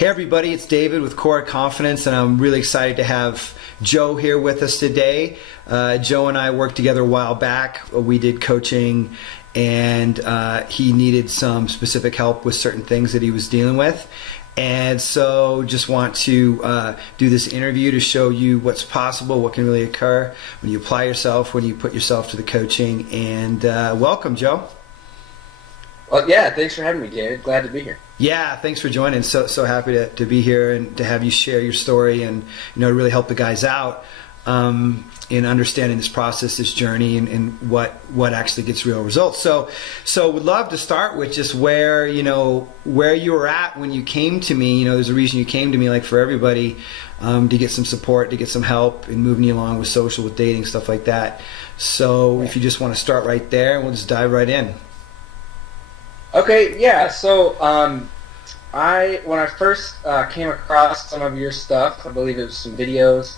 Hey everybody, it's David with Core Confidence, and I'm really excited to have Joe here with us today. Joe and I worked together a while back. We did coaching, and he needed some specific help with certain things that he was dealing with. And so just want to do this interview to show you what's possible, what can really occur when you apply yourself, when you put yourself to the coaching. And welcome, Joe. Well, yeah, thanks for having me, David. Glad to be here. Yeah, thanks for joining. So happy to be here and to have you share your story and really help the guys out in understanding this process, this journey, and what actually gets real results. So would love to start with just where you were at when you came to me. There's a reason you came to me, like for everybody, to get some support, to get some help in moving you along with social, with dating, stuff like that. So if you just want to start right there, we'll just dive right in. Okay, yeah. So when I first came across some of your stuff, I believe it was some videos.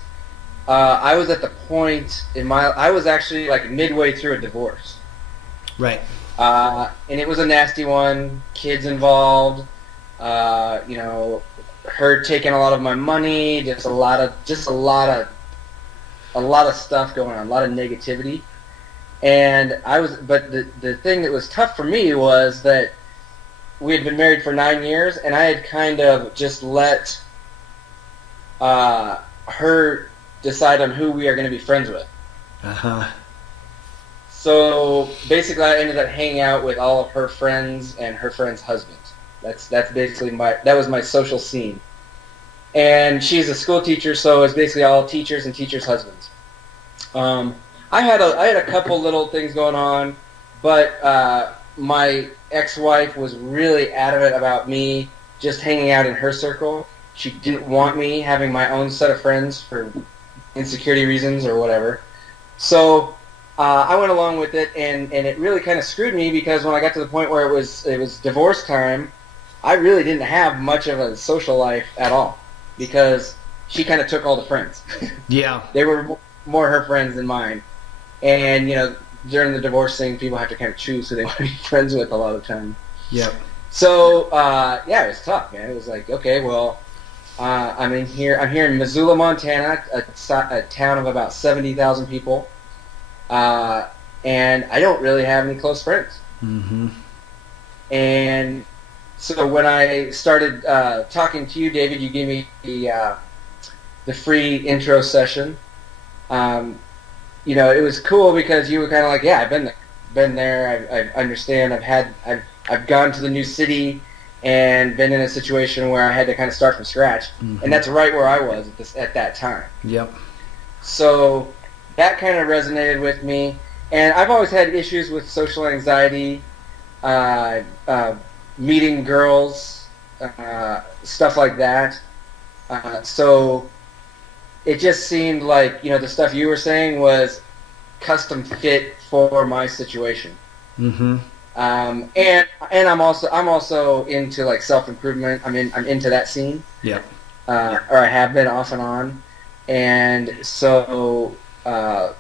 I was at the point I was actually like midway through a divorce. Right. And it was a nasty one. Kids involved. Her taking a lot of my money. Just a lot of stuff going on. A lot of negativity. And but the thing that was tough for me was that we had been married for 9 years, and I had kind of just let her decide on who we are going to be friends with. Uh-huh. So basically, I ended up hanging out with all of her friends and her friends' husbands. That's basically that was my social scene. And she's a school teacher, so it's basically all teachers and teachers' husbands. I had a couple little things going on, but my ex-wife was really adamant about me just hanging out in her circle. She didn't want me having my own set of friends for insecurity reasons or whatever. So I went along with it, and it really kind of screwed me because when I got to the point where it was divorce time, I really didn't have much of a social life at all because she kind of took all the friends. Yeah. They were more her friends than mine. And, during the divorce thing, people have to kind of choose who they want to be friends with a lot of the time. Yep. So, it was tough, man. It was like, okay, well, I'm here in Missoula, Montana, a town of about 70,000 people. And I don't really have any close friends. Mm-hmm. And so when I started talking to you, David, you gave me the free intro session. It was cool because you were kind of like, yeah, I've been there. I understand. I've gone to the new city and been in a situation where I had to kind of start from scratch, mm-hmm. and that's right where I was at that time. Yep. So that kind of resonated with me, and I've always had issues with social anxiety, meeting girls, stuff like that. So it just seemed like, the stuff you were saying was custom fit for my situation. Mm-hmm. And I'm also into like self-improvement. I'm into that scene. Yeah. Or I have been off and on. And so I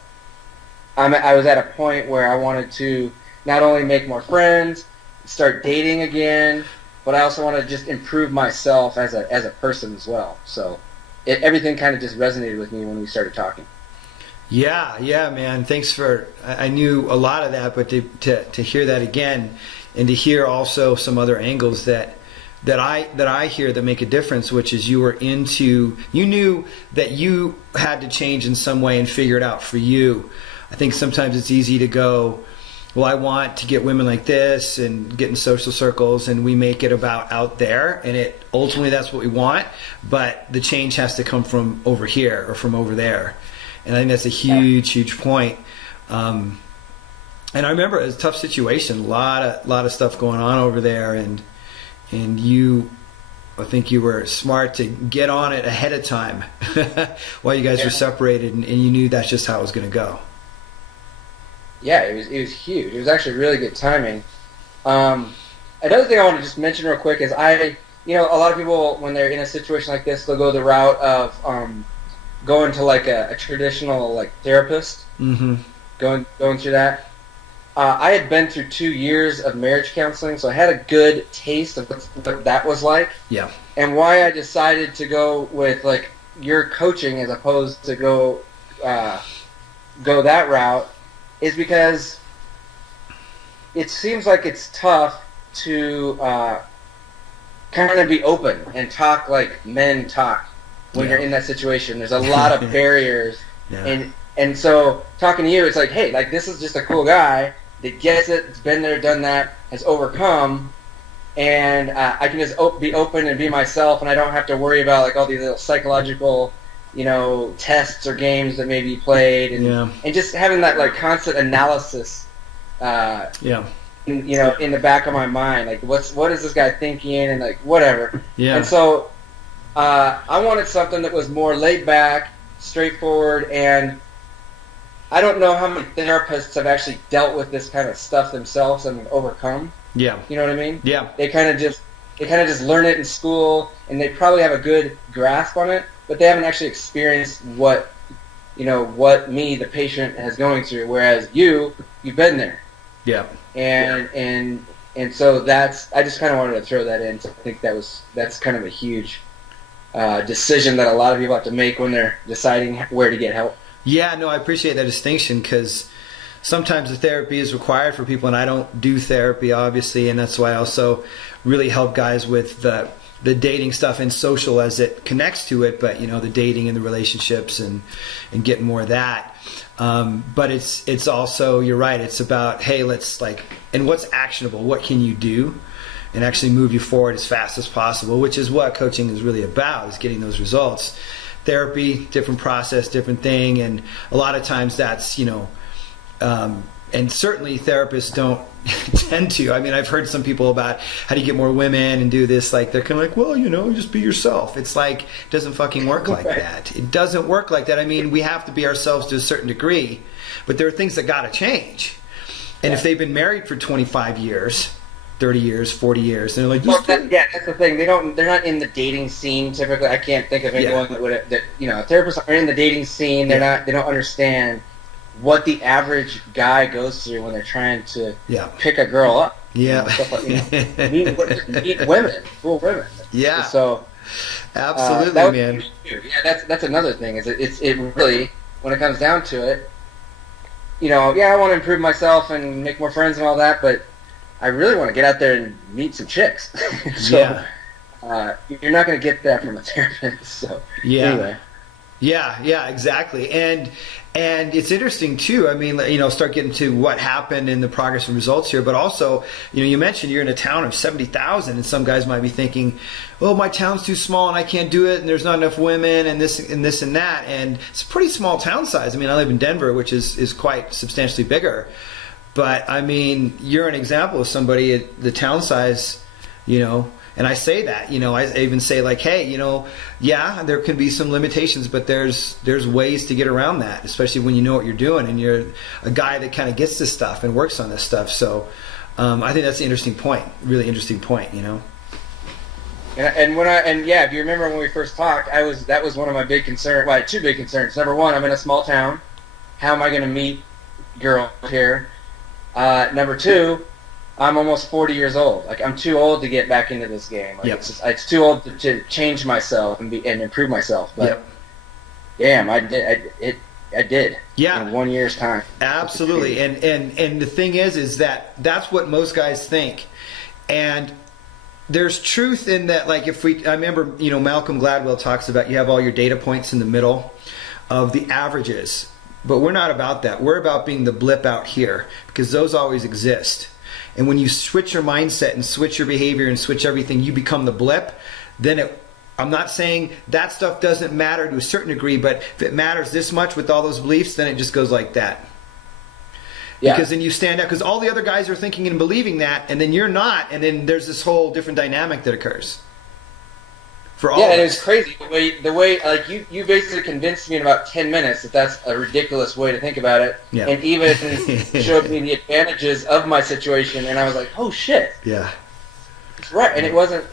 was at a point where I wanted to not only make more friends, start dating again, but I also want to just improve myself as a person as well. So everything kind of just resonated with me when we started talking. Yeah, man. Thanks I knew a lot of that, but to hear that again, and to hear also some other angles that I hear that make a difference, which is you knew that you had to change in some way and figure it out for you. I think sometimes it's easy to go, well, I want to get women like this and get in social circles, and we make it about out there, and ultimately that's what we want, but the change has to come from over here or from over there. And I think that's a huge point. And I remember it was a tough situation, a lot of stuff going on over there, and I think you were smart to get on it ahead of time while you guys were separated, and you knew that's just how it was going to go. Yeah, it was huge. It was actually really good timing. Another thing I want to just mention real quick is a lot of people, when they're in a situation like this, they'll go the route of going to like a traditional like therapist, mm-hmm. going through that. I had been through 2 years of marriage counseling, so I had a good taste of what that was like. Yeah. And why I decided to go with like your coaching as opposed to go that route is because it seems like it's tough to kind of be open and talk like men talk when you're in that situation. There's a lot of barriers, and so talking to you, it's like, hey, like this is just a cool guy that gets it, has been there, done that, has overcome, and I can just be open and be myself, and I don't have to worry about like all these little psychological, tests or games that maybe you played, and just having that like constant analysis. In the back of my mind, like what is this guy thinking, and like whatever. Yeah. And so I wanted something that was more laid back, straightforward, and I don't know how many therapists have actually dealt with this kind of stuff themselves and overcome. Yeah. You know what I mean? Yeah. They kind of just learn it in school, and they probably have a good grasp on it, but they haven't actually experienced what me, the patient, has going through. Whereas you've been there. Yeah. And so I just kind of wanted to throw that in. I think that's kind of a huge decision that a lot of people have to make when they're deciding where to get help. Yeah, no, I appreciate that distinction, because sometimes the therapy is required for people, and I don't do therapy, obviously, and that's why I also really help guys with the dating stuff and social as it connects to it, but the dating and the relationships and getting more of that. But it's also, you're right, it's about, hey, let's and what's actionable, what can you do, and actually move you forward as fast as possible, which is what coaching is really about, is getting those results. Therapy, different process, different thing, and a lot of times that's, and certainly therapists don't tend to. I mean, I've heard some people about how do you get more women and do this, like they're kind of like, well, just be yourself. It's like, it doesn't fucking work like that. It doesn't work like that. I mean, we have to be ourselves to a certain degree, but there are things that got to change. And if they've been married for 25 years, 30 years, 40 years, they're like, that's the thing. They're not in the dating scene typically. I can't think of anyone therapists are in the dating scene. They don't understand what the average guy goes through when they're trying to pick a girl up. Yeah. Meet women, cool women. Yeah. So absolutely, man. Yeah, that's another thing. Is it really, when it comes down to it, I want to improve myself and make more friends and all that, but I really want to get out there and meet some chicks. So you're not going to get that from a therapist. So anyway. Yeah, exactly. And it's interesting too. I mean, start getting to what happened in the progress and results here, but also, you mentioned you're in a town of 70,000, and some guys might be thinking, "Oh, my town's too small and I can't do it, and there's not enough women, and this and that." And it's a pretty small town size. I mean, I live in Denver, which is quite substantially bigger. But I mean, you're an example of somebody at the town size, and I say that, I even say like, hey, there can be some limitations, but there's ways to get around that, especially when you know what you're doing and you're a guy that kind of gets this stuff and works on this stuff. So I think that's an interesting point, really interesting point, And if you remember when we first talked, that was one of my big concerns. Well, I had two big concerns. Number one, I'm in a small town. How am I going to meet girls here? Number two, I'm almost 40 years old. Like, I'm too old to get back into this game. Like, it's too old to change myself and improve myself. But damn, I did. Yeah. In 1 year's time. Absolutely. And the thing is that's what most guys think. And there's truth in that. Like, I remember, Malcolm Gladwell talks about you have all your data points in the middle of the averages. But we're not about that. We're about being the blip out here, because those always exist. And when you switch your mindset and switch your behavior and switch everything, you become the blip. Then I'm not saying that stuff doesn't matter to a certain degree, but if it matters this much with all those beliefs, then it just goes like that. Yeah. Because then you stand out, because all the other guys are thinking and believing that, and then you're not, and then there's this whole different dynamic that occurs. And it's crazy the way like you basically convinced me in about 10 minutes that that's a ridiculous way to think about it, and even showed me the advantages of my situation, and I was like, oh shit, it's right. And it wasn't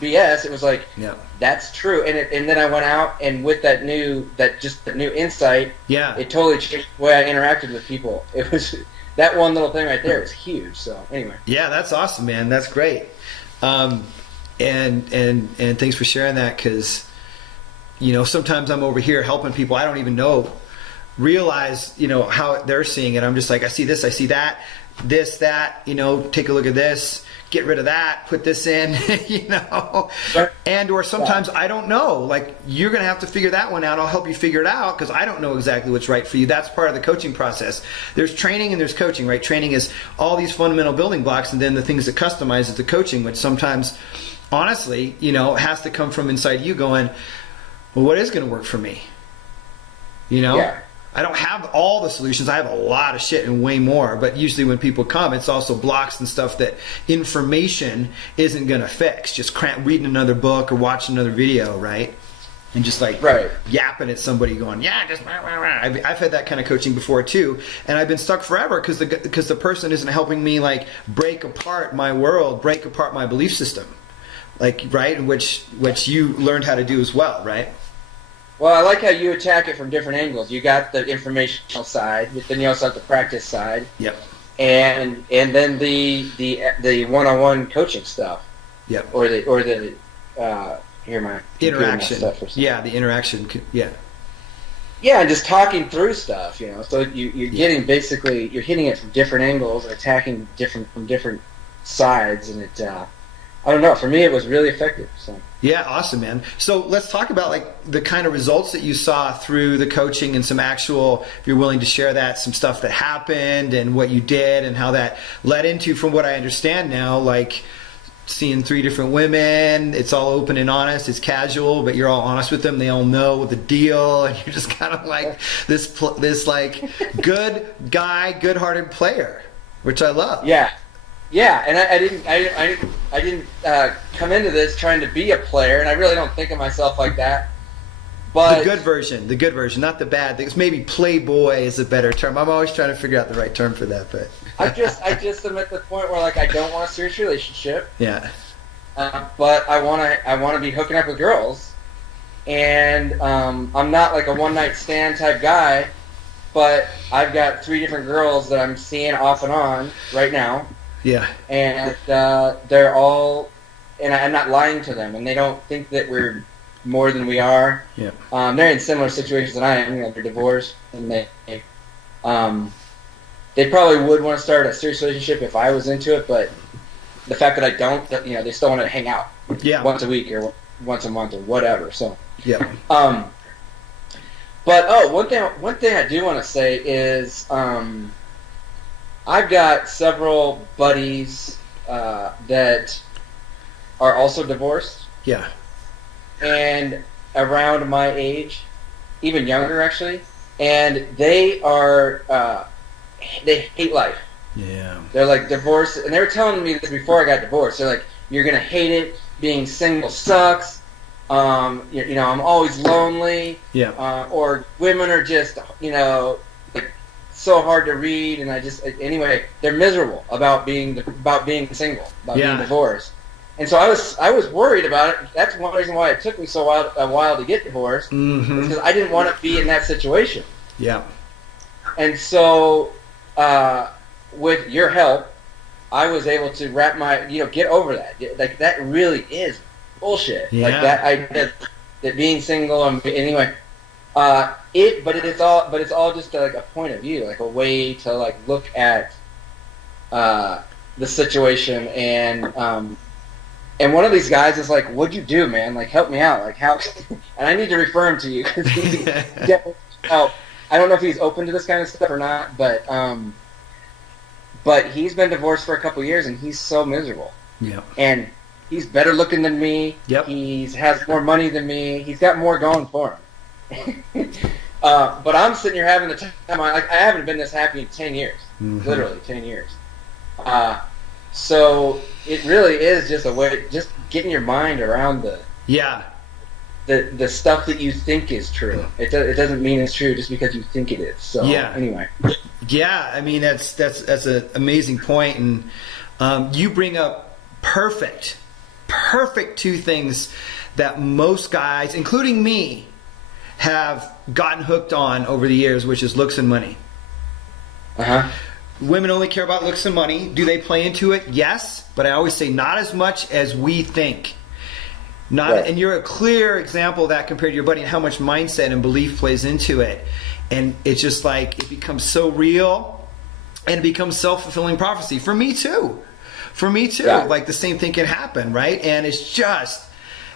BS. It was like, that's true. And then I went out, and with that new insight, it totally changed the way I interacted with people. It was that one little thing right there is huge. So anyway. Yeah, that's awesome, man. That's great. And thanks for sharing that, because sometimes I'm over here helping people I don't even realize how they're seeing it. I'm just like, I see this, I see that, that, take a look at this, get rid of that, put this in, and or sometimes I don't know, like, you're gonna have to figure that one out. I'll help you figure it out, because I don't know exactly what's right for you. That's part of the coaching process. There's training and there's coaching, right? Training is all these fundamental building blocks, and then the things that customize is the coaching, which sometimes honestly has to come from inside you, going, well, what is going to work for me? Yeah. I don't have all the solutions. I have a lot of shit and way more. But usually when people come, it's also blocks and stuff that information isn't going to fix. Just reading another book or watching another video, right? And just like yapping at somebody going, yeah, just rah, rah, rah. I've had that kind of coaching before too. And I've been stuck forever because the person isn't helping me like break apart my world, break apart my belief system. Like, right? Which you learned how to do as well, right? Well, I like how you attack it from different angles. You got the informational side, but then you also have the practice side. Yep. And then the one-on-one coaching stuff. Yep. Or the here my interaction. Yeah, the interaction. Yeah. Yeah, and just talking through stuff, So you're getting basically you're hitting it from different angles and attacking from different sides, and it. I don't know. For me, it was really effective. So. Yeah, awesome, man. So let's talk about like the kind of results that you saw through the coaching, and some actual, if you're willing to share that, some stuff that happened and what you did and how that led into, from what I understand now, like seeing 3 different women. It's all open and honest. It's casual, but you're all honest with them. They all know the deal, and you're just kind of like this like good guy, good-hearted player, which I love. Yeah. Yeah, and I didn't come into this trying to be a player, and I really don't think of myself like that. But the good version, not the bad things. Maybe playboy is a better term. I'm always trying to figure out the right term for that, but I just am at the point where like I don't want a serious relationship. Yeah. But I want to be hooking up with girls, and I'm not like a one night stand type guy, but I've got 3 different girls that I'm seeing off and on right now. Yeah. And they're all, and I'm not lying to them, and they don't think that we're more than we are. Yeah. They're in similar situations than I am. They're divorced, and they probably would want to start a serious relationship if I was into it, but the fact that I don't, they still want to hang out. Yeah. Once a week or once a month or whatever. So. Yeah. But one thing I do want to say is. I've got several buddies that are also divorced. Yeah. And around my age, even younger actually, and they are they hate life. Yeah. They're like divorced, and they were telling me this before I got divorced. They're like, "You're gonna hate it. Being single sucks. I'm always lonely. Yeah. Or women are just so hard to read, and they're miserable about being single, being divorced, and so I was worried about it. That's one reason why it took me a while to get divorced, because I didn't want to be in that situation. Yeah, and so with your help, I was able to wrap get over that. Like that really is bullshit. Yeah. Like that that being single anyway. But it's all just like a point of view, like a way to like look at the situation, and one of these guys is like, "What'd you do, man? Like, help me out. Like, how?" And I need to refer him to you because he definitely help. I don't know if he's open to this kind of stuff or not, but he's been divorced for a couple years, and he's so miserable. Yeah. And he's better looking than me. Yep. He has more money than me. He's got more going for him. But I'm sitting here having the time. I haven't been this happy in 10 years, literally 10 years. So it really is just a way, just getting your mind around the stuff that you think is true. It doesn't mean it's true just because you think it is. So anyway. Yeah, I mean that's an amazing point, and you bring up perfect 2 things that most guys, including me, have gotten hooked on over the years, which is looks and money. women only care about looks and money. Do they play into it? Yes, but I always say not as much as we think. Right. And you're a clear example of that compared to your buddy, and how much mindset and belief plays into it. And it's just like it becomes so real, and it becomes self-fulfilling prophecy for me too. Yeah. Like the same thing can happen, right? And it's just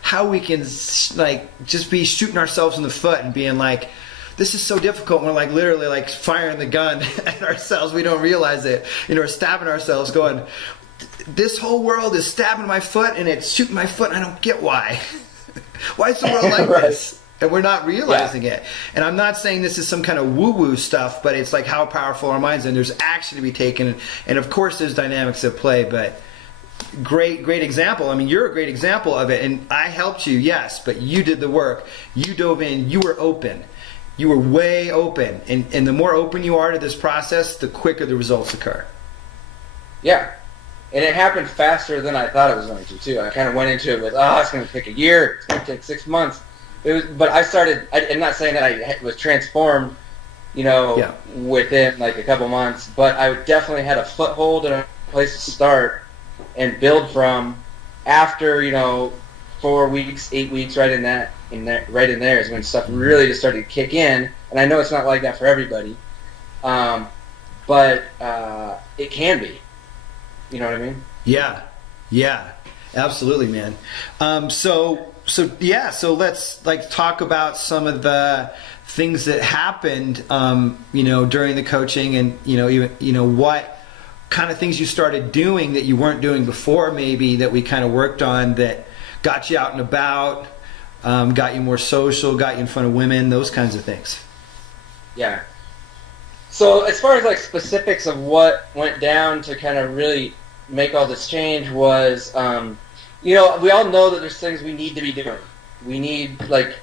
how we can like just be shooting ourselves in the foot and being like, this is so difficult. We're like literally like firing the gun at ourselves. We don't realize it. We're stabbing ourselves going, this whole world is stabbing my foot and it's shooting my foot. And I don't get why. Why is the world like Right. this? And we're not realizing it. And I'm not saying this is some kind of woo-woo stuff, but it's like how powerful our minds are. And there's action to be taken. And of course there's dynamics at play, but great example. I mean, you're a great example of it. And I helped you, yes, but you did the work. You dove in. You were open. You were way open. And the more open you are to this process, the quicker the results occur. Yeah. And it happened faster than I thought it was going to, too. I kind of went into it with, it's going to take a year. It's going to take 6 months. But I'm not saying that I was transformed, within like a couple months, but I definitely had a foothold and a place to start and build from after, 4 weeks, 8 weeks, right in there is when stuff really just started to kick in. And I know it's not like that for everybody, but it can be. You know what I mean? Yeah, absolutely, man. So let's like talk about some of the things that happened, during the coaching, and even what kind of things you started doing that you weren't doing before, maybe that we kind of worked on that got you out and about, got you more social, got you in front of women, those kinds of things. Yeah. So as far as like specifics of what went down to kind of really make all this change was, we all know that there's things we need to be doing. We need, like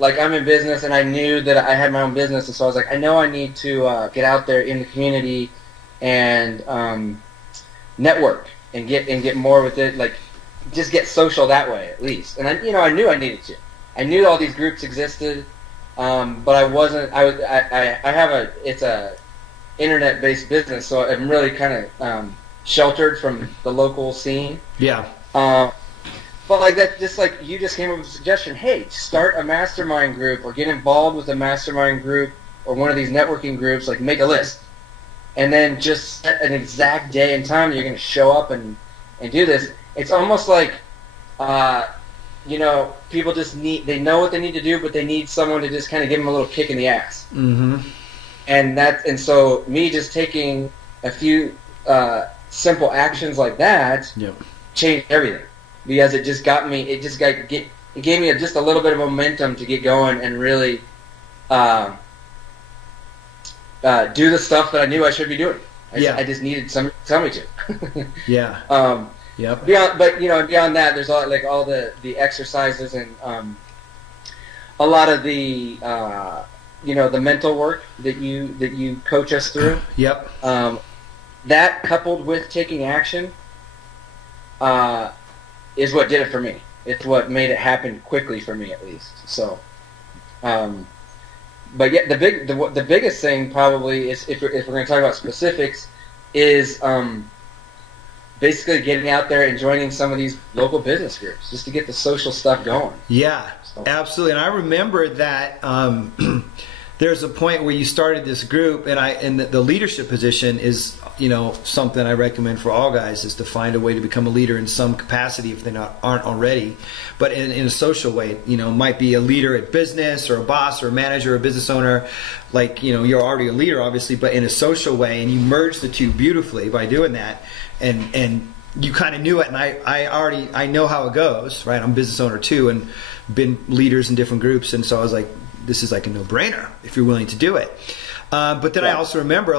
I'm in business, and I knew that I had my own business, and so I was like, I know I need to get out there in the community and network and get more with it, like just get social that way at least. And I knew I needed to. I knew all these groups existed, but I wasn't. It's a internet-based business, so I'm really kind of sheltered from the local scene. Yeah. But like that, just like you just came up with a suggestion, hey, start a mastermind group or get involved with a mastermind group or one of these networking groups, like make a list. And then just set an exact day and time that you're going to show up and do this. It's almost like, people just they know what they need to do, but they need someone to just kind of give them a little kick in the ass. Mm-hmm. And so me just taking a few simple actions like that changed everything, because it just got me. It gave me just a little bit of momentum to get going and really do the stuff that I knew I should be doing. I just needed someone to tell me to. Yeah. Yep. Beyond that, there's all the exercises and a lot of the the mental work that you coach us through. Yep. That coupled with taking action is what did it for me. It's what made it happen quickly for me, at least. So, but yeah, the biggest thing probably is, if we're going to talk about specifics, is basically getting out there and joining some of these local business groups just to get the social stuff going. Yeah, so. Absolutely. And I remember that there's a point where you started this group, and the leadership position is, something I recommend for all guys, is to find a way to become a leader in some capacity if they aren't already, but in a social way. Might be a leader at business, or a boss, or a manager, or a business owner. Like, you're already a leader, obviously, but in a social way, and you merge the two beautifully by doing that. And you kind of knew it, and I know how it goes, right? I'm a business owner too, and been leaders in different groups, and so I was like, this is like a no-brainer if you're willing to do it. But then I also remember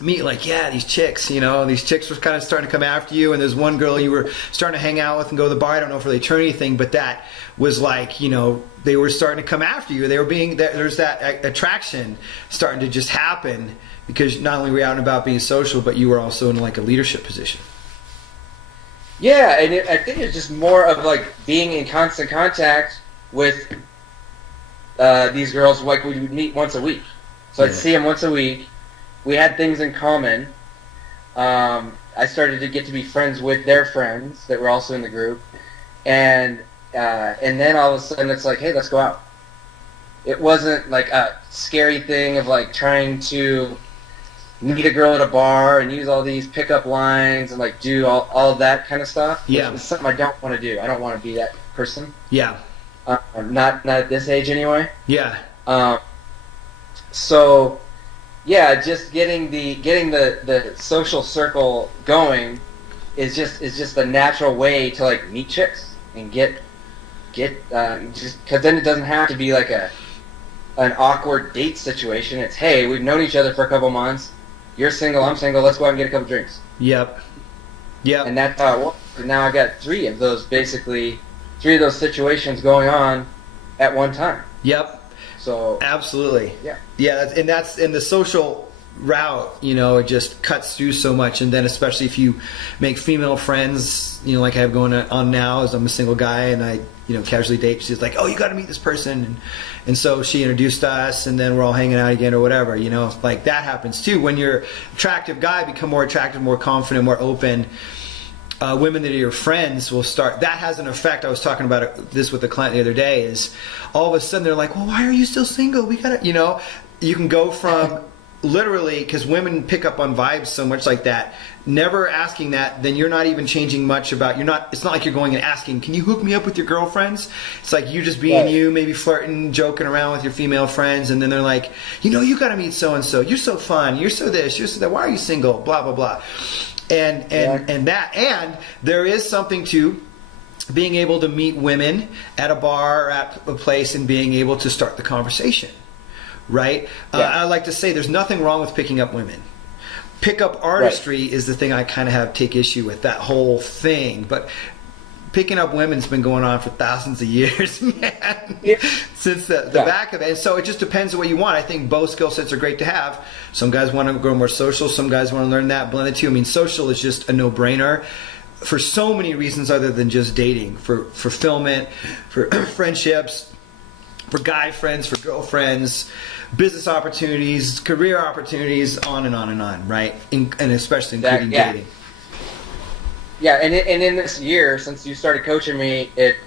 these chicks, these chicks were kind of starting to come after you, and there's one girl you were starting to hang out with and go to the bar. I don't know if they turned anything, but that was like, they were starting to come after you. They were there's that attraction starting to just happen, because not only were you out and about being social, but you were also in like a leadership position. Yeah, and I think it's just more of like being in constant contact with these girls. Like we would meet once a week, so I'd see them once a week, we had things in common. I started to get to be friends with their friends that were also in the group, and then all of a sudden it's like, hey, let's go out. It wasn't like a scary thing of like trying to meet a girl at a bar and use all these pickup lines and like do all of that kind of stuff. Yeah. It's something I don't want to do. I don't want to be that person. Yeah. Not at this age anyway. Yeah. So yeah, just getting the social circle going is just a natural way to like meet chicks and get just because then it doesn't have to be like an awkward date situation. It's, hey, we've known each other for a couple months. You're single, I'm single. Let's go out and get a couple drinks. Yep. Yep. And that's how it works. And now I got three of those situations going on at one time. Yep. So absolutely. Yeah. Yeah, that's in the social route, it just cuts through so much. And then especially if you make female friends, like I have going on now, as I'm a single guy and I casually date, she's like, oh, you got to meet this person, and so she introduced us, and then we're all hanging out again or whatever. Like that happens too. When you're an attractive guy, become more attractive, more confident, more open. Women that are your friends will start. That has an effect. I was talking about this with a client the other day. Is all of a sudden they're like, well, why are you still single? We gotta, you can go from literally, because women pick up on vibes so much like that, never asking that, then you're not even changing much about, it's not like you're going and asking, can you hook me up with your girlfriends? It's like you just being you, maybe flirting, joking around with your female friends, and then they're like, you got to meet so-and-so, you're so fun, you're so this, you're so that, why are you single, blah, blah, blah. And there is something to being able to meet women at a bar or at a place and being able to start the conversation. Right? Yeah. I like to say there's nothing wrong with picking up women. Pickup artistry is the thing I kind of take issue with, that whole thing. But picking up women's been going on for thousands of years, man. Yeah. Since the back of it. And so it just depends on what you want. I think both skill sets are great to have. Some guys want to grow more social. Some guys want to learn that, blend the two. I mean, social is just a no-brainer for so many reasons other than just dating. For fulfillment, for friendships, for guy friends, for girlfriends, business opportunities, career opportunities, on and on and on, right? And especially including dating. Yeah, and in this year, since you started coaching me, it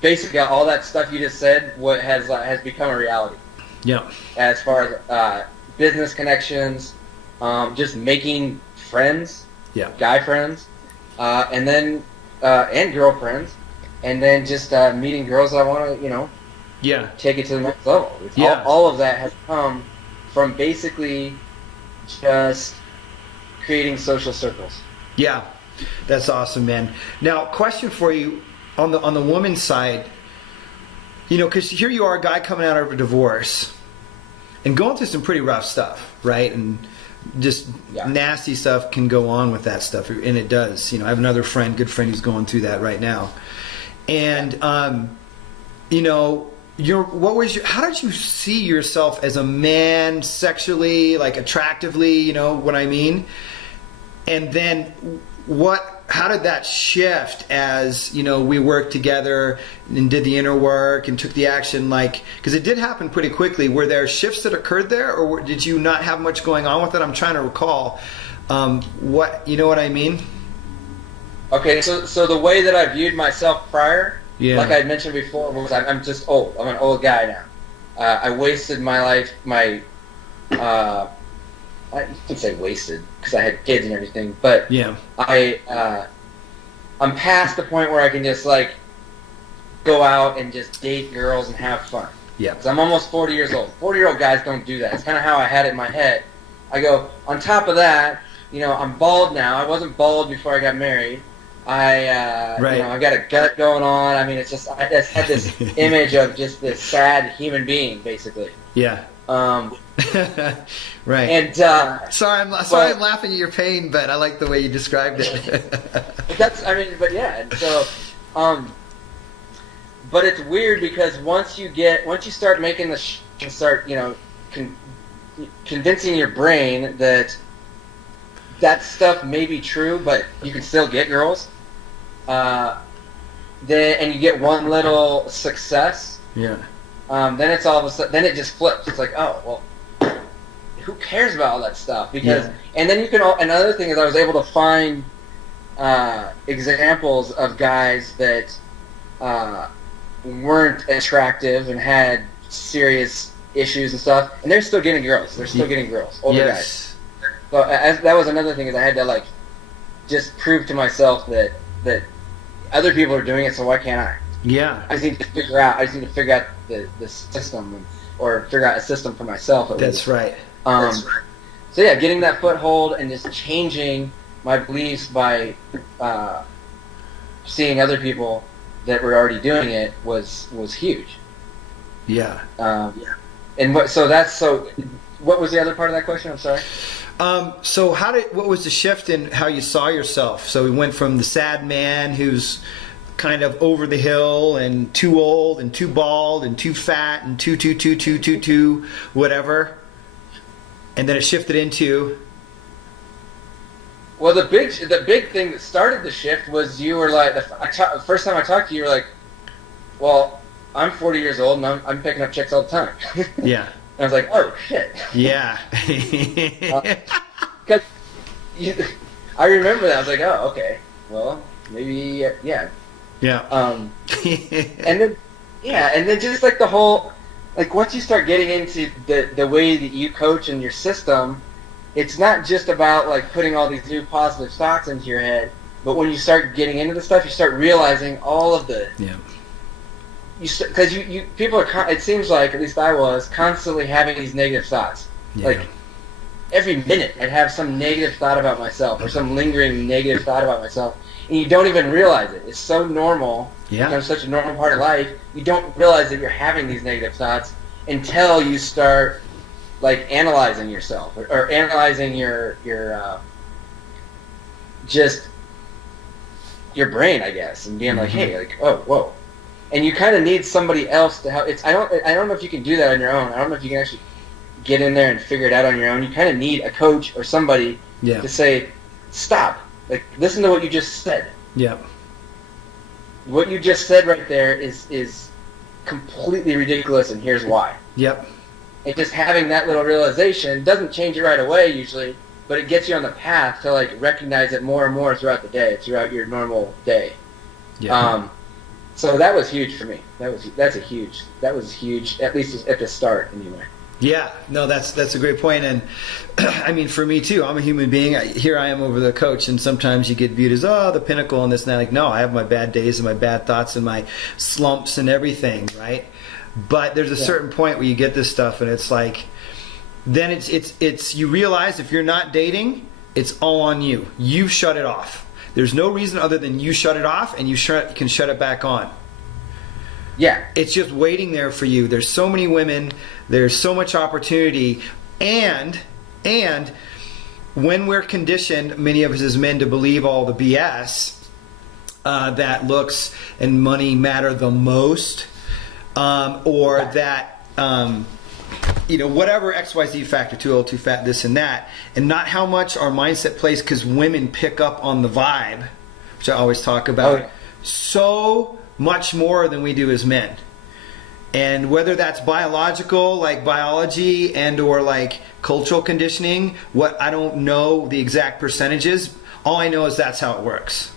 basically all that stuff you just said has become a reality. Yeah. As far as business connections, just making friends, guy friends, and then and girlfriends, and then just meeting girls I want to, take it to the next level. All of that has come from basically just creating social circles. Yeah, that's awesome, man. Now, question for you on the woman's side, because here you are, a guy coming out of a divorce and going through some pretty rough stuff, right? And just nasty stuff can go on with that stuff, and it does. I have another good friend who's going through that right now, and how did you see yourself as a man sexually, like attractively, what I mean? And then how did that shift as, we worked together and did the inner work and took the action, because it did happen pretty quickly. Were there shifts that occurred there, or did you not have much going on with it? I'm trying to recall. What I mean? Okay, so the way that I viewed myself prior, like I mentioned before, was I'm just old. I'm an old guy now. I wasted my life. I can say wasted because I had kids and everything, but I'm past the point where I can just go out and just date girls and have fun. Yeah. Because I'm almost 40 years old. 40-year-old guys don't do that. It's kind of how I had it in my head. I go, on top of that, I'm bald now. I wasn't bald before I got married. I got a gut going on. I mean, I just had this image of just this sad human being, basically. Yeah. Right. And sorry, I'm laughing at your pain, but I like the way you described it. And so, but it's weird because once you start making convincing your brain that stuff may be true, but you can still get girls. And you get one little success. Yeah. Then it's all of a sudden. Then it just flips. It's like, oh well, who cares about all that stuff? Because and then you can. Another thing is I was able to find examples of guys that weren't attractive and had serious issues and stuff, and they're still getting girls. They're still getting girls, older guys. So that was another thing is I had to like just prove to myself that other people are doing it, so why can't I? Yeah. I just need to figure out the system, or figure out a system for myself. That's right. So yeah, getting that foothold and just changing my beliefs by seeing other people that were already doing it was huge. Yeah. And what was the other part of that question? I'm sorry. So what was the shift in how you saw yourself? So we went from the sad man who's kind of over the hill and too old and too bald and too fat and too whatever, and then it shifted into. Well, the big thing that started the shift was you were like, the first time I talked to you, you were like, well, I'm 40 years old and I'm picking up chicks all the time. Yeah. And I was like, oh shit. Yeah. Because I remember that. I was like, oh, okay. Well, maybe, yeah. Yeah. And then just like the whole, like once you start getting into the way that you coach and your system, it's not just about like putting all these new positive thoughts into your head, but when you start getting into the stuff, you start realizing all of the. Yeah. Because you people are. It seems like, at least I was, constantly having these negative thoughts. Yeah. Like every minute, I'd have some negative thought about myself, or some lingering negative thought about myself, and you don't even realize it. It's so normal. Yeah. It's such a normal part of life. You don't realize that you're having these negative thoughts until you start like analyzing yourself, or analyzing your just your brain, I guess, and being like, hey, like, oh, whoa. And you kind of need somebody else to help. I don't know if you can do that on your own. I don't know if you can actually get in there and figure it out on your own. You kind of need a coach or somebody to say, stop. Like, listen to what you just said. Yeah. What you just said right there is completely ridiculous, and here's why. Yep. And just having that little realization doesn't change it right away usually, but it gets you on the path to like recognize it more and more throughout the day, throughout your normal day. Yeah. So that was huge for me. That was huge, at least at the start anyway. Yeah, no, that's a great point. And I mean, for me too, I'm a human being. Here I am over the coach, and sometimes you get viewed as, oh, the pinnacle and this and that. Like, no, I have my bad days and my bad thoughts and my slumps and everything, right? But there's a certain point where you get this stuff, and it's like, then it's you realize if you're not dating, it's all on you. You've shut it off. There's no reason other than you shut it off, and you can shut it back on. Yeah. It's just waiting there for you. There's so many women. There's so much opportunity. And when we're conditioned, many of us as men, to believe all the BS, that looks and money matter the most, or that, whatever XYZ factor, too old, too fat, this and that, and not how much our mindset plays, because women pick up on the vibe, which I always talk about, so much more than we do as men. And whether that's biological, like biology, and or like cultural conditioning, I don't know the exact percentages. All I know is that's how it works.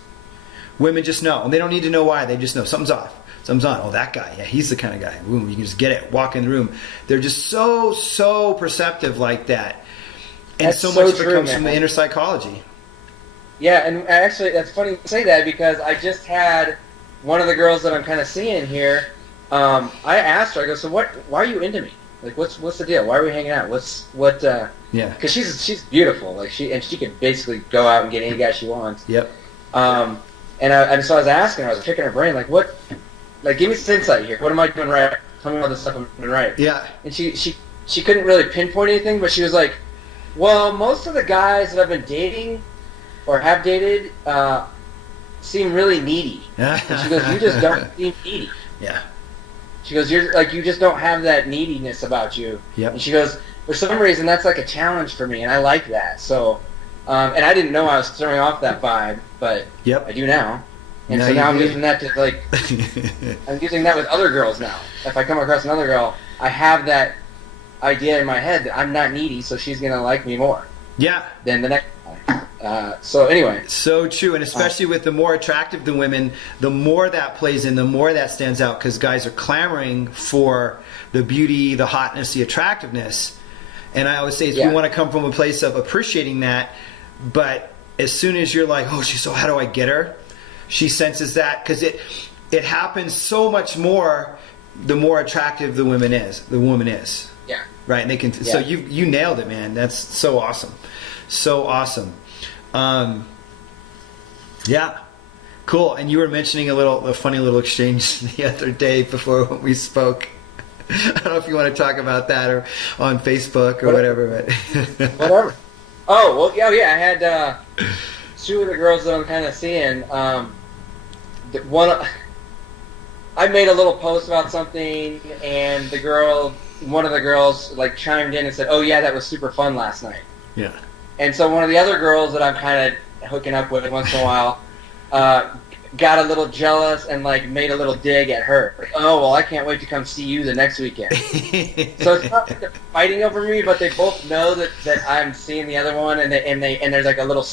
Women just know, and they don't need to know why. They just know something's off. Something's on. Oh, that guy. Yeah, he's the kind of guy. Boom, you can just get it. Walk in the room. They're just so perceptive like that. And that's so much true, comes man. from the inner psychology. Yeah, and actually, that's funny you say that, because I just had one of the girls that I'm kind of seeing here. I asked her, I go, so why are you into me? Like, what's the deal? Why are we hanging out? Yeah. Because she's beautiful. Like, she can basically go out and get any guy she wants. Yep. And so I was asking her, I was picking her brain, like, what, like, give me some insight here. What am I doing right? Tell me all this stuff I'm doing right. Yeah. And she couldn't really pinpoint anything, but she was like, well, most of the guys that I've been dating or have dated seem really needy. And she goes, you just don't seem needy. Yeah. She goes, you just don't have that neediness about you. Yep. And she goes, for some reason, that's like a challenge for me, and I like that. So, and I didn't know I was throwing off that vibe, but I do now. And so now I'm using that to, like, I'm using that with other girls now. If I come across another girl, I have that idea in my head that I'm not needy, so she's gonna like me more Yeah. than the next guy. So anyway, So true, and especially with the more attractive the women, the more that plays in, the more that stands out, because guys are clamoring for the beauty, the hotness, the attractiveness. And I always say we want to come from a place of appreciating that, but as soon as you're like, oh, so how do I get her? She senses that, because it happens so much more the more attractive the woman is. Yeah. Right, and they can. So you nailed it, man. That's so awesome, so awesome. Yeah, cool. And you were mentioning a funny little exchange the other day before we spoke. I don't know if you want to talk about that or on Facebook or whatever, but whatever. Oh well, yeah. I had two of the girls that I'm kind of seeing. I made a little post about something, and one of the girls like chimed in and said, "Oh yeah, that was super fun last night." Yeah. And so one of the other girls that I'm kind of hooking up with once in a while got a little jealous and like made a little dig at her. Like, oh well, I can't wait to come see you the next weekend. So it's not like they're fighting over me, but they both know that I'm seeing the other one, and there's like a little,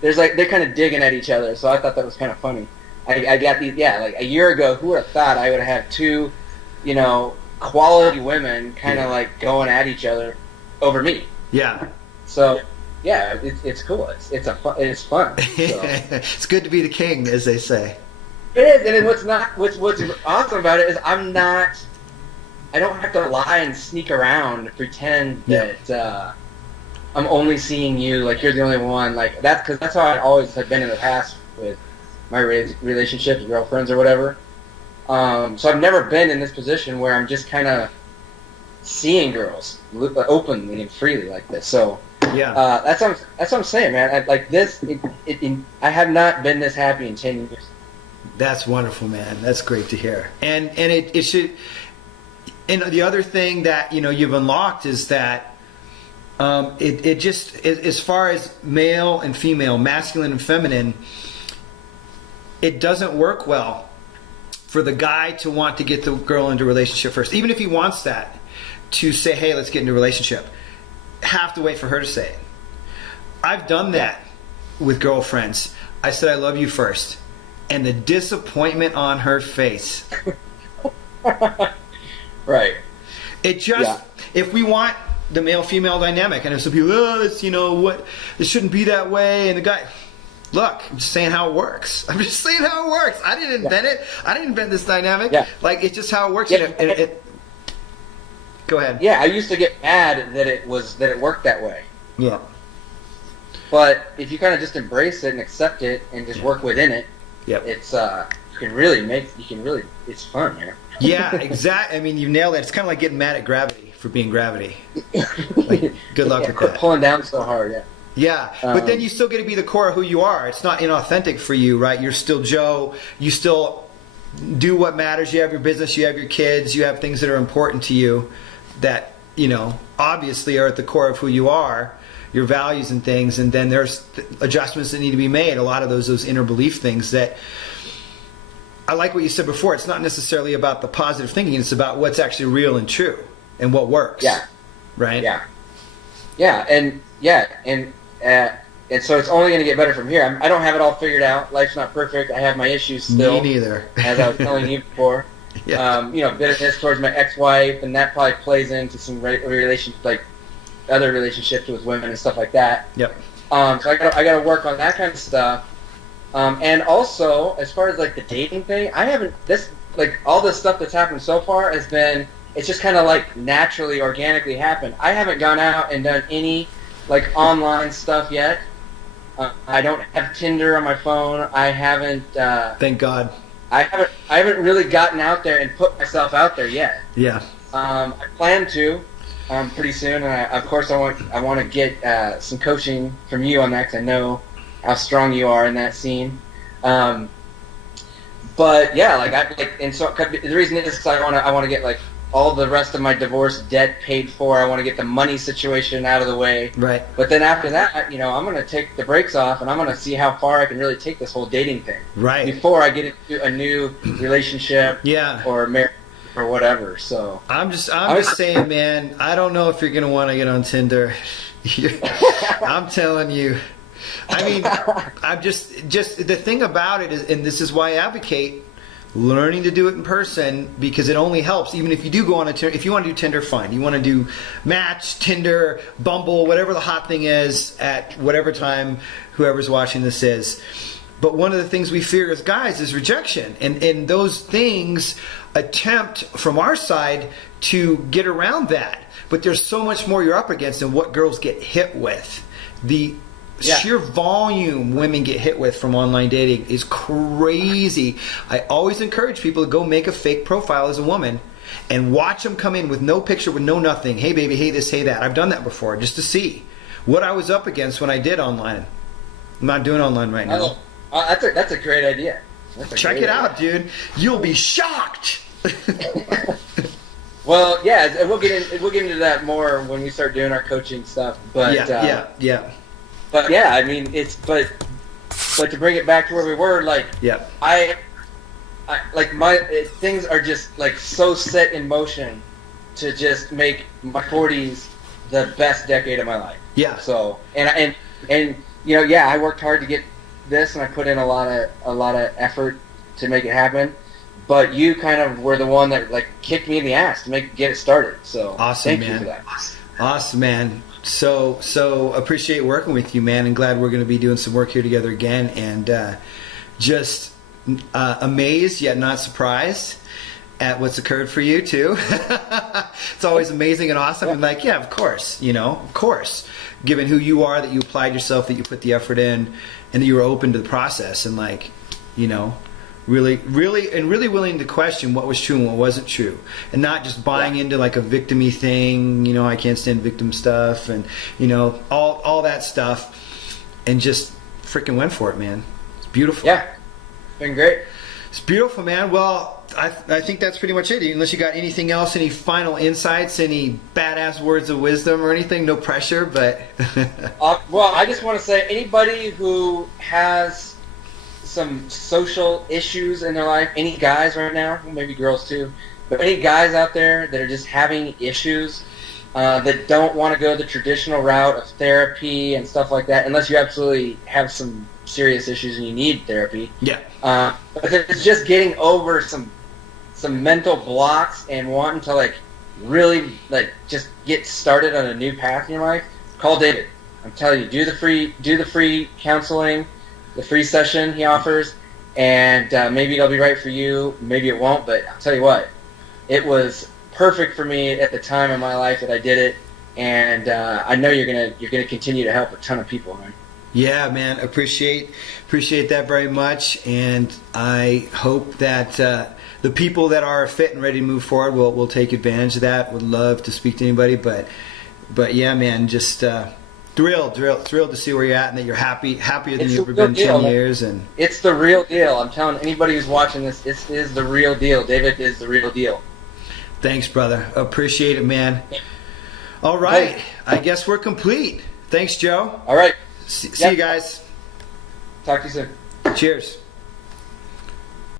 they're kind of digging at each other. So I thought that was kind of funny. I got these, like a year ago, who would have thought I would have had two, quality women kind of like going at each other over me. Yeah. So, yeah, it's cool. It's fun. So. It's good to be the king, as they say. It is, and what's awesome about it is I don't have to lie and sneak around and pretend that I'm only seeing you, like you're the only one. Like that's how I always have been in the past with my relationships, girlfriends or whatever. So I've never been in this position where I'm just kind of seeing girls openly and freely like this. So that's what I'm saying, man. I have not been this happy in 10 years. That's wonderful, man. That's great to hear. And it should. And the other thing that you've unlocked is that it just, as far as male and female, masculine and feminine, it doesn't work well for the guy to want to get the girl into a relationship first, even if he wants that, to say, hey, let's get into a relationship. Have to wait for her to say it. I've done that with girlfriends. I said I love you first, and the disappointment on her face. Right. It just, if we want the male-female dynamic, and if some people, it shouldn't be that way, and the guy, look, I'm just saying how it works. I didn't invent it. I didn't invent this dynamic. Yeah. Like, it's just how it works. Yeah. Go ahead. Yeah, I used to get mad that it worked that way. Yeah. But if you kind of just embrace it and accept it and just work within it, it's it's fun, man. Yeah, exactly. I mean, you nailed it. It's kind of like getting mad at gravity for being gravity. Like, good luck with that. Pulling down so hard, yeah. Yeah, but then you still get to be the core of who you are. It's not inauthentic for you, right? You're still Joe. You still do what matters. You have your business. You have your kids. You have things that are important to you that, obviously are at the core of who you are, your values and things. And then there's adjustments that need to be made. A lot of those inner belief things that, I like what you said before. It's not necessarily about the positive thinking. It's about what's actually real and true and what works. Yeah. Right? Yeah. Yeah, and so it's only going to get better from here. I don't have it all figured out. Life's not perfect. I have my issues still. Me neither. As I was telling you before. Yeah. Bitterness towards my ex-wife, and that probably plays into some other relationships with women and stuff like that. Yep. So I got to work on that kind of stuff. And also, as far as like the dating thing, all this stuff that's happened so far has been, it's just kind of like naturally, organically happened. I haven't gone out and done any like online stuff yet. I don't have Tinder on my phone. I haven't. Thank God. I haven't really gotten out there and put myself out there yet. Yeah. I plan to pretty soon. And of course, I want to get some coaching from you on that, because I know how strong you are in that scene. But yeah, and so the reason is because I want to get like all the rest of my divorce debt paid for. I want to get the money situation out of the way. Right. But then after that, I'm going to take the brakes off, and I'm going to see how far I can really take this whole dating thing. Right. Before I get into a new relationship. Yeah. Or marriage. or whatever. So I'm just saying, man, I don't know if you're going to want to get on Tinder. I'm telling you. I mean, I'm just the thing about it is, and this is why I advocate learning to do it in person, because it only helps. Even if you do go on if you want to do Tinder, fine. You want to do Match, Tinder, Bumble, whatever the hot thing is at whatever time whoever's watching this is. But one of the things we fear as guys is rejection, and those things attempt from our side to get around that. But there's so much more you're up against and what girls get hit with. The sheer volume women get hit with from online dating is crazy. I always encourage people to go make a fake profile as a woman and watch them come in with no picture, with no nothing. Hey baby, hey this, hey that. I've done that before just to see what I was up against when I did online. I'm not doing online right now. That's a great idea. Check it out, dude. You'll be shocked. Well, yeah, and we'll get into that more when we start doing our coaching stuff. But yeah. But yeah, I mean, but to bring it back to where we were, like, I like things are just like so set in motion to just make my 40s the best decade of my life. Yeah. So and you know, I worked hard to get this, and I put in a lot of effort to make it happen. But you kind of were the one that like kicked me in the ass to get it started. So awesome, thank you for that. Awesome, man. So appreciate working with you, man, and glad we're going to be doing some work here together again. And just amazed yet not surprised at what's occurred for you too. It's always amazing and awesome. And like, yeah, of course, given who you are, that you applied yourself, that you put the effort in, and that you were open to the process, and like, really willing to question what was true and what wasn't true, and not just buying into like a victim-y thing. I can't stand victim stuff, and all that stuff, and just freaking went for it, man. It's beautiful. Yeah, it's been great. It's beautiful, man. Well, I think that's pretty much it. Unless you got anything else, any final insights, any badass words of wisdom or anything, no pressure, but well, I just want to say, anybody who has some social issues in their life, any guys right now, maybe girls too, but any guys out there that are just having issues, that don't want to go the traditional route of therapy and stuff like that, unless you absolutely have some serious issues and you need therapy. Yeah. But it's just getting over some mental blocks and wanting to like really like just get started on a new path in your life. Call David. I'm telling you, do the free counseling, the free session he offers, and maybe it'll be right for you, maybe it won't, but I'll tell you what, it was perfect for me at the time in my life that I did it, and I know you're gonna continue to help a ton of people, man. Yeah, man, appreciate that very much, and I hope that the people that are fit and ready to move forward will take advantage of that. Would love to speak to anybody, but yeah, man, just thrilled to see where you're at, and that you're happier than you've ever been 10 years. And it's the real deal. I'm telling anybody who's watching this, it is the real deal. David is the real deal. Thanks, brother. Appreciate it, man. All right, I guess we're complete. Thanks, Joe. All right. See you guys. Talk to you soon. Cheers.